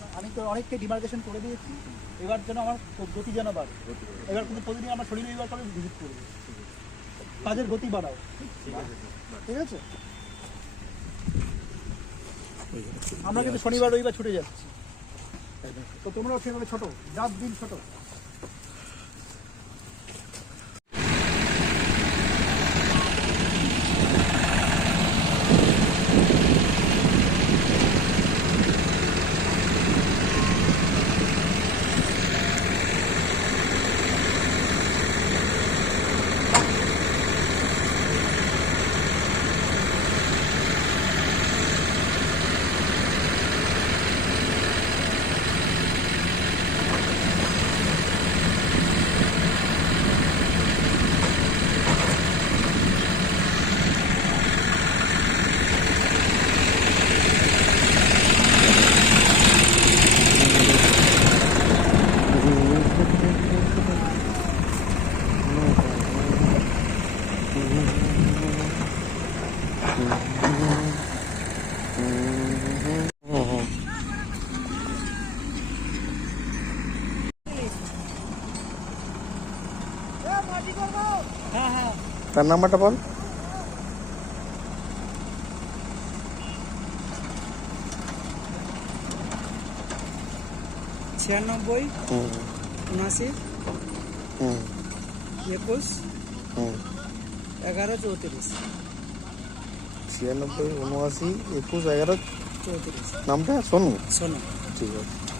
না আমি তো অনেককে ডিমার্কেশন করে দিয়েছি। এবার যেন আমার গতি যেন বাড়ে। এবার কোনো প্রতিদিন আমার শরীরে এবার করে ভিজিট করবে। কাজের গতি বাড়াও। ঠিক আছে? আমরা কিন্তু শনিবার রবিবার ছুটে যাচ্ছি। তো তোমরাও সেভাবে ছোটো, যার দিন ছোট। তার নাম্বারটা বল। ছিয়ানব্বই উনাশি একুশ এগারো চৌত্রিশ। ছিয়ানব্বই উনআশি একুশ এগারো নামটা সোনু সোনু ঠিক আছে।